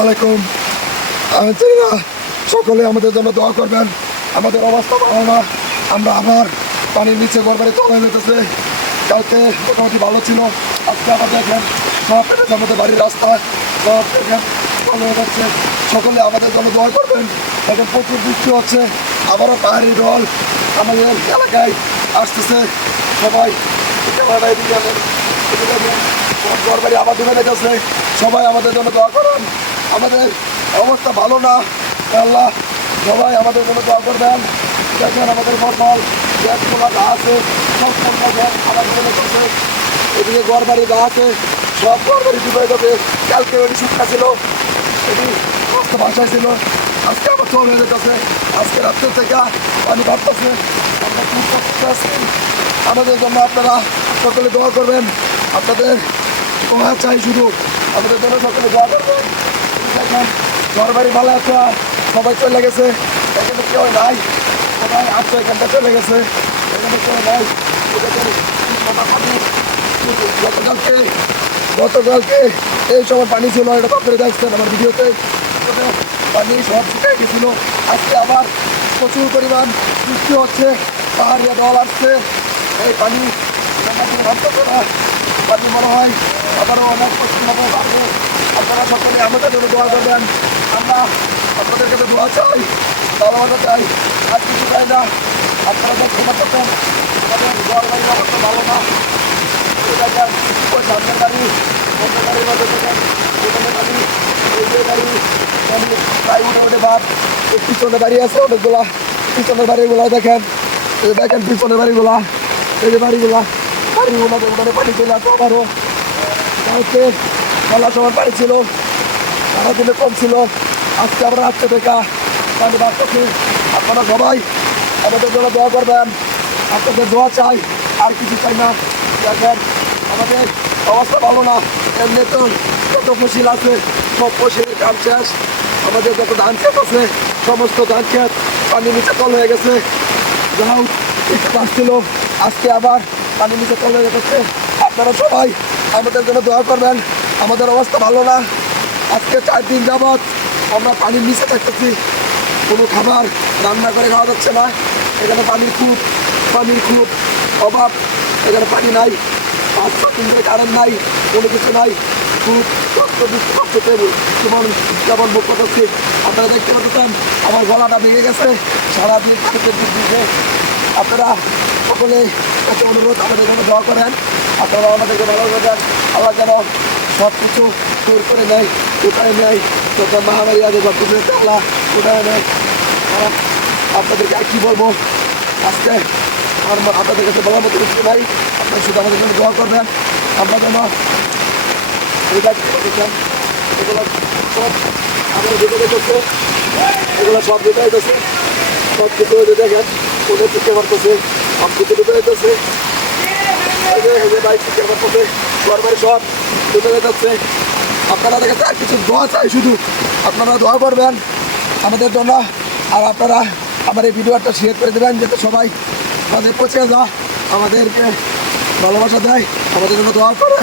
আলাইকুম। আমি চাই না, সকলে আমাদের জন্য দোয়া করবেন। আমাদের অবস্থা ভালো না। আমরা আবার পানির নিচে গড়বাড়ি তলা যেতেছে। কালকে মোটামুটি ভালো ছিল। আজকে আবার দেখেন সব পেটেছে আমাদের বাড়ির রাস্তা। সব দেখেন তলা হয়ে যাচ্ছে। সকলে আমাদের জন্য দোয়া করবেন। এখন প্রচুর বৃষ্টি হচ্ছে। আবারও পাহাড়ি দল আমাদের এলাকায় আসতেছে। সবাই ক্যামেরাটা এদিকে ঘরবাড়ি আবার ডুবে গেছে সবাই আমাদের জন্য দোয়া করুন। আমাদের অবস্থা ভালো না। আল্লাহ সবাই আমাদের জন্য দোয়া করবেন। দেখেন আমাদের ফসল গ্যাস গ্যাসগুলো যা আছে, সব ফসল গ্যাস আমাদের জন্য করছে। এদিকে ঘর বাড়ি আছে, সব ঘর বাড়ি ডুবে যাবে। কালকে ওই শুকনা ছিল, এটি সমস্ত বাসায় ছিল। আজকে আবার চল হয়ে যেতেছে। আজকে রাত্রে থেকে পানি বাড়তেছে আমরা খুব কষ্ট আমাদের জন্য আপনারা সকলে দোয়া করবেন। আপনাদের দোয়া চাই শুধু। আমাদের জন্য সকলে দোয়া দেখেন ঘর বাড়ি ভালো আছে, সবাই চলে গেছে। এখানে কেউ নাই, সবাই আছে, এখানটা চলে গেছে। এখানে কেউ নাই। গতকালকে গতকালকে এই সময় পানি ছিল, এটা তো আপনারা দেখছেন আমার ভিডিওতে। পানি সব শুকিয়ে গেছিল। আজকে আবার প্রচুর পরিমাণ বৃষ্টি হচ্ছে, পাহাড়িয়া দল আসছে। এই পানি না পানি মনে হয়, আবারও অনেক কঠিন হবে আপনারা সকলে আমাদের জন্য দোয়া করবেন। আমরা আপনাদের কাছে দোয়া চাই, ভালোবাসা চাই। আর কিছু চাই না। আপনারা তো ক্ষমা করবেন। আমাদের দোয়ার বাড়ির অবস্থা ভালো না। সামনের গাড়ি অন্য গাড়ির মধ্যে গাড়ি এই যে গাড়ি প্রায় উঠে ভাব পিছনে বাড়ি আছে অনেকগুলা। পিছনের বাড়িগুলা দেখেন। দেখেন পিছনের বাড়িগুলা। এই যে বাড়িগুলা। বাড়িগুলো উঠানে পানি চলে আসো আবারও। কালকে খেলা সময় পানি ছিল, সারাদিনে কম ছিল। আজকে আমরা রাত্রে থেকে পানি বাড়তেছে আপনারা সবাই আমাদের জন্য দোয়া করবেন। আপনাদের দোয়া চাই, আর কিছু চাই না। দেখেন, আমাদের অবস্থা ভালো না। এমনি তো যত ফসিল আছে সব ফসিলের কাম শেষ। আমাদের যত ধান ক্ষেত আছে, সমস্ত ধান ক্ষেত পানির নিচে তল হয়ে গেছে। যাও একটু আসছিল আজকে আবার পানির নিচে হয়ে আপনারা সবাই আমাদের জন্য দোয়া করবেন। আমাদের অবস্থা ভালো না। আজকে চার দিন যাবৎ আমরা পানির নিচে থাকতেছি। কোনো খাবার রান্না করে খাওয়া যাচ্ছে না। এখানে পানির খুব পানির খুব অভাব। এখানে পানি নাই। পাঁচ ছ দিন ধরে কারেন্ট নাই। কোনো কিছু নাই। খুব যেমন মুখ করছি আপনারা দেখতে পাচ্ছেন, আমার গলাটা ভেঙে গেছে। সারাদিন পানিতে দিক আপনারা সকলে কাছে অনুরোধ আমাদের জন্য দোয়া করেন। আপনারা আমাদেরকে ভালো দেন। আল্লাহ যেন সব কিছু দূর করে নেয় উঠায় নেয়, যত মহামারী আগে বা কুদরতে আল্লাহ উঠায় নেয়। আপনাদেরকে আর কী বলব, আজকে আমার আপনাদের কাছে বলার মতো কিছু নাই। আপনারা শুধু আমাদের জন্য দোয়া করবেন। আমরা যেন এগুলো সব আমাদের এগুলো সব যেতে হইতেছে সব কিছু দেখেন শিখতে পারতেছে সব কিছু ঢুকে যেতেছে বাইক শিখতে পারতেছে ঘর বাড়ি সব যেতেছে আপনারা কাছে আর কিছু দোয়া চাই শুধু। আপনারা দোয়া করবেন আমাদের জন্য। আর আপনারা আমার এই ভিডিওটা শেয়ার করে দেবেন, যাতে সবাই আমাদের পৌঁছে যা আমাদেরকে ভালোবাসা দেয়, আমাদের জন্য দোয়া করে।